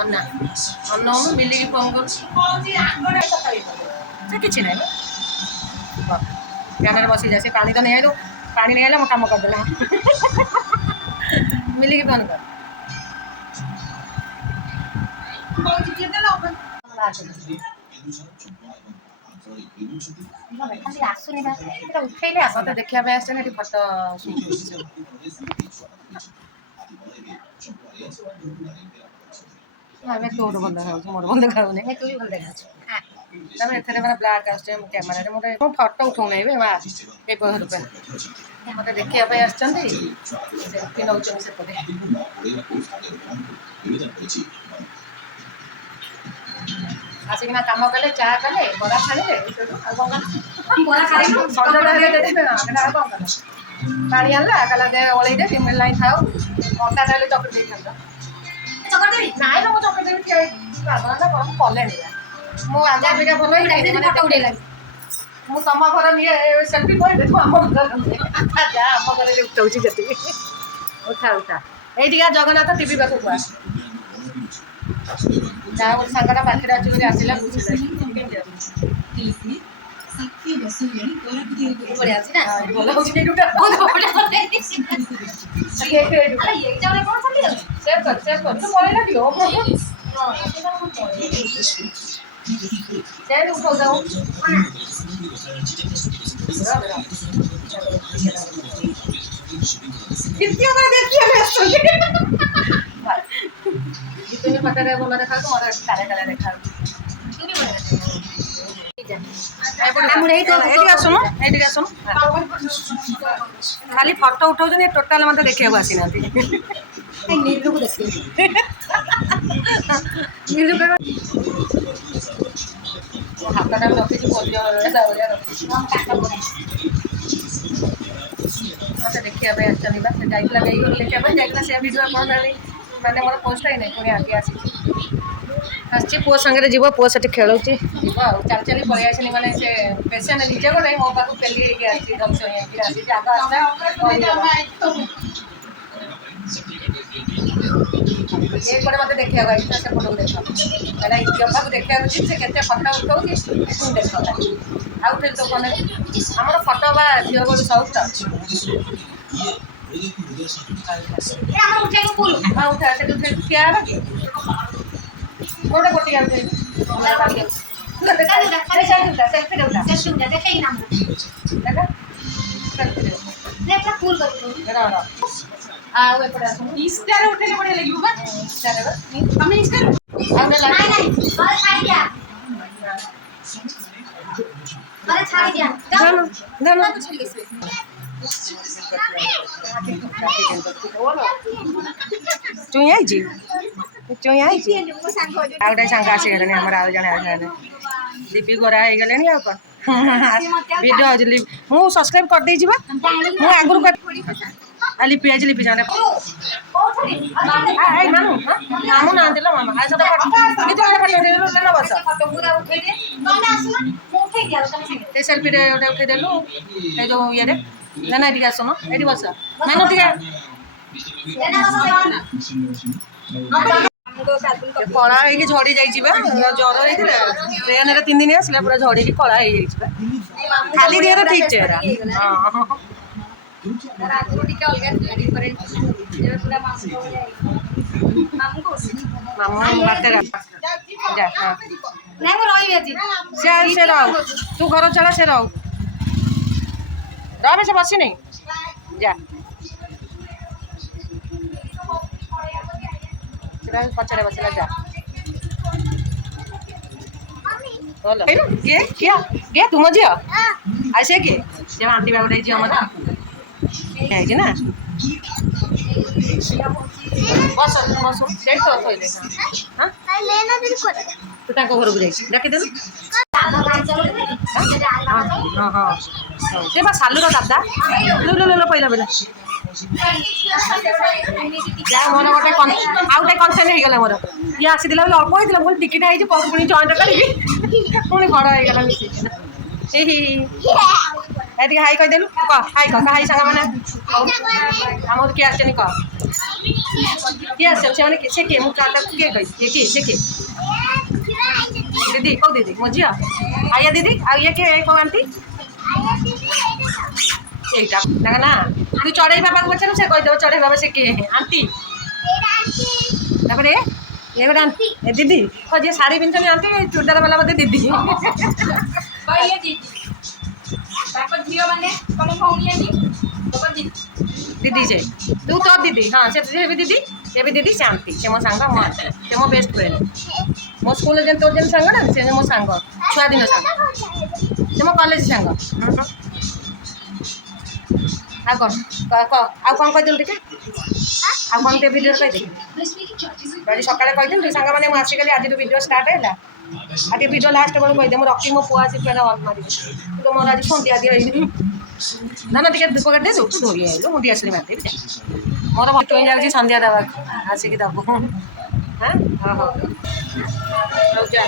ଅନା ଅନଉନୁ ମିଲିକି ଫୋନ୍ କରୁଛି ସେ କିଛି ନାହିଁ ଫ୍ୟାନରେ ବସିଯା ସେ ପାଣି ତ ନେଇ ଆଇଲୁ ପାଣି ନେଇ ଆଇଲେ ମୋ କାମ କରିଦେଲା ମିଲିକି ଫୋନ୍ କର ଆସୁନି ଉଠେଇଲେ ଆସନ୍ତେ ଦେଖିବା ପାଇଁ ଆସିଛନ୍ତି ଏଠି ଫଟୋ ଆମେ ତୋର ଭଲ ଦେଖାଯାଉଛି ମୋର ଭଲ ଦେଖାଯାଉନି ତୁ ବି ଭଲ ଦେଖାଯାଉଛି ତାପରେ ଏଥିରେ ମାନେ ବ୍ଲାକ୍ ଆସୁଛି କ୍ୟାମେରାରେ ମୁଁ ଫଟୋ ଉଠଉନାହିଁ ବେ ମା ପେପର ରୂପେ ମୋତେ ଦେଖିବା ପାଇଁ ଆସିଛନ୍ତି ସେଲ୍ଫି ନେଉଛନ୍ତି ସେପଟେ ଆସିକିନା କାମ କଲେ ଚା କଲେ ବରା ଛାଣିଲେ ଆଉ କ'ଣ ବରା ଖାଇଲୁ ସଞ୍ଜଟା ହେଲେ ଦେବେ ଆଉ କ'ଣ କଲେ ପାଣି ଆଣିଲା କହିଲା ଦେ ଓଳେଇ ଦେବି ମିଲ୍ ଲାଇନ୍ ଥାଉ ଅଟା ତାହେଲେ ଚକଟି ଦେଇଥାନ୍ତା ନାଇଁ ମୁଁ ଚକଟି ଦେବି ଠିଆ ହେଇଛି କ'ଣ କଲେଣି ମୁଁ ଆଗ ଅପେକ୍ଷା ଭଲ ହେଇଯାଇଛି ଫଟୋ ଉଠେଇଲାଣି ମୁଁ ତମ ଘର ନିଏ ସେଲ୍ଫି କହିଲେ ତୁ ଆମ ଘର ଯା ଆମ ଘରେ ଉଠଉଛି ଯେତିକି ଉଠା ଉଠା ଏଇଠିକା ଜଗନ୍ନାଥ ଟିଭି ପାଖକୁ ଆସ ଯାହା ଗୋଟେ ସାଙ୍ଗଟା ପାଖରେ ଅଛି ବୋଲି ଆସିଲା ବୁଝିଲା ବଢ଼ିଆ ଅଛି ନା ଭଲ ହେଉଛି ସେଠି ଉଠଉ ଯାଉ তুমি ଫଟୋରେ ଭଲ ଦେଖାଯାଉଛି ମୋର କାଳେ କାଳେ ଦେଖାଯାଉଛି ଏଇଠି ଆସୁନୁ ଏଇଠିକି ଆସୁନୁ ଖାଲି ଫଟୋ ଉଠାଉଛନ୍ତି ଟୋଟାଲ ମୋତେ ଦେଖିବାକୁ ଆସିନାହାନ୍ତି ନିଲୁକୁ ଦେଖିବି ହାତଟା ରଖିଛି ମୋତେ ଦେଖିବା ପାଇଁ ଆସିଛନ୍ତି ବା ସେ ଯାଇଥିଲା ନେଇଗଲି ଦେଖିବା ପାଇଁ ଯାଇଥିଲା ସେ ଭିଡ଼ିଓ କ'ଣ ମାନେ ମୋର ପୋଷ୍ଟ ହେଇନାହିଁ ପୁଣି ଆଗେ ଆସିଛି ପୁଅ ସାଙ୍ଗରେ ଯିବ ପୁଅ ସେଠି ଖେଳୁଛି ଯିବ ଆଉ ଚାଲି ଚାଲି ପଳେଇ ଆସିନି ମାନେ ସେ ପେସେଣ୍ଟ ନିଜେ ଗୋଟେ ମୋ ପାଖକୁ ପେଲି ହେଇକି ଆସିଛି ଦଶ ହେଇକି ଆସିଛି ଆଗ ଆସିଲା ଏପଟେ ମୋତେ ଦେଖିବାକୁ ଆସିଛି ସେପଟକୁ ଦେଖ ହେଲା ଜଗାକୁ ଦେଖିବାକୁ ଯିବି ସେ କେତେ ଫଟୋ ଉଠଉଛି ଦେଖ ଆଉ ଉଠେଇ ତୋ ଫୋନରେ ଆମର ଫଟୋ ବା ଝିଅ ବେଳୁ ସଉକ ତ ଉଠା ସେଠି ଉଠେଇ ଠିଆ ହେବା କି ଗୋଟେ ଗୋଟିଏ ଉଠେଇବି ଆଉ ଏପଟେ ଆସ ଇନଷ୍ଟାରେ ଉଠେଇଲେ ବଢ଼ିଆ ଲାଗିବ ବା ଇନଷ୍ଟାରେ ବା ତମେ ଇନଷ୍ଟାରେ ଆଉ ଚୁଇଁ ଆଇଛି ଚୁଇଁ ଆଇଛି ଆଉ ଗୋଟେ ସାଙ୍ଗ ଆସିଗଲେଣି ଆମର ଆଉ ଜଣେ ଆସିଗଲେଣି ଲିପି ଗୋରା ହେଇଗଲେଣି ଆଉ କ'ଣ ଭିଡ଼ିଓ ଅଛି ମୁଁ ସବସ୍କ୍ରାଇବ୍ କରିଦେଇଛି ବା ମୁଁ ଆଗରୁ ଲିପି ଆଇଛି ଲିପି ଜଣେ ମାମୁଁ ନାହାନ୍ତି ଲୋ ମାମା ଆସ ବସ ସେ ସେଲ୍ଫିରେ ଗୋଟେ ଉଠେଇଦେଲୁ ଏଇ ଯେଉଁ ଇଏରେ ନା ନା ଏଠିକି ଆସୁନ ଏଠି ବସ ନାଇଁ ଟିକେ କଳା ହେଇକି ଝଡ଼ି ଯାଇଛି ବା ଜ୍ୱର ହେଇଥିଲା ଟ୍ରେନରେ 3 ଦିନ ଆସିଲା ପୁରା ଝଡ଼ିକି କଳା ହେଇଯାଇଛି ବା ଖାଲି ଦେହରେ ଠିକ୍ ଚେହେରା ମାମୁଁ ବାଟରେ ଯା ସେ ରହୁ ତୁ ଘର ଚଳା ସେ ରହୁ ରହ ସେ ବସିନି ଯା ସେଟା ପଛରେ ବସିଲା ଯା ଭଲ କିଏ କିଏ କିଏ ତୁମ ଝିଅ ଆଉ ସେ କିଏ ସେ ଆଣ୍ଟି ବା ଗୋଟେ ଝିଅ ମତେ ହେଇଛି ନା ବସ ବସ ସେଇଠି ତ ଥୋଇଲେ ତୁ ତାଙ୍କ ଘରକୁ ଯାଇଛି ଡାକିଦେଲୁ ହଁ ହଁ ସେ ବା ସାଲୁର ଦାଦା ପଇଲା ପଇଲା ଯାହା ମୋର ଗୋଟେ ଆଉ ଗୋଟେ କନସେଣ୍ଟ ହେଇଗଲା ମୋର ଇଏ ଆସିଥିଲା ବୋଲି ଅଳ୍ପ ହେଇଥିଲା ମୁଁ ଟିକିଟା ହେଇଛି ପୁଣି ଜଏଣ୍ଟ କରିବି ପୁଣି ବଡ଼ ହେଇଗଲା ମିଶିକି ଏତିକି ହାଇ କହିଦେଲୁ କହ ହାଇ କହ ହାଇ ସାଙ୍ଗମାନେ ଆମର କିଏ ଆସିଛନ୍ତି କହ କିଏ ଆସିବ ସେମାନେ ସେ କିଏ ମୁଁ ତାକୁ କିଏ କହିବି କିଏ ସେ କିଏ ଦିଦି କେଉଁ ଦିଦି ମୋ ଝିଅ ଆୟା ଦିଦି ଆଉ ଇଏ କିଏ କେଉଁ ଆଣ୍ଟି এইটা দেখো না তুই চড়াই বাবাকে বলছে না সে কই দেবো চড়াই বাবা সে কে আন্টি তারপরে এ গোটে আন্টি এ দিদি ও যে শাড়ি পিন্ধুଛନ୍ତି আন্টি চুড়িদার বালা ବୋଧେ ଦିଦି दीदी जे तू तो दीदी हाँ से भी दीदी से भी दीदी से आंटी से मो सांग से मो बेस्ट फ्रेंड मो स्कूल जेन तोर जेन सांग ना से मो सांग छुआ दिन सांग से मो कॉलेज सांग आ कौन आ कौन कहते टे आ कौन ते वीडियो कह दे सकाଳେ କହିଥିଲି ସାଙ୍ଗ ମାନେ ମୁଁ ଆସିଗଲି ଆଜି ଭିଡ଼ିଓ ଷ୍ଟାର୍ଟ ହେଲା ଆଉ ଟିକେ ଭିଡ଼ିଓ ଲାଷ୍ଟ ବେଳକୁ କହିଦେ ମୁଁ ରଖି ମୋ ପୁଅ ଆସି ଫେର ଅନ୍ ମାରିବି ତୁ ମୋର ଆଜି ସନ୍ଧ୍ୟା ଦିଆ ହେଇନି ନା ନା ଟିକେ ଧୂପ କାଟି ଦେବୁ ତୁ ଧୋଇ ଆଇଲୁ ମୁଁ ଦିଆସିଲି ମାରିଦେବି ମୋର ଭଟ ହେଇଯାଉଛି ସନ୍ଧ୍ୟା ଦେବାକୁ ଆସିକି ଦେବୁ ହଁ ହଉ ରହୁଛି।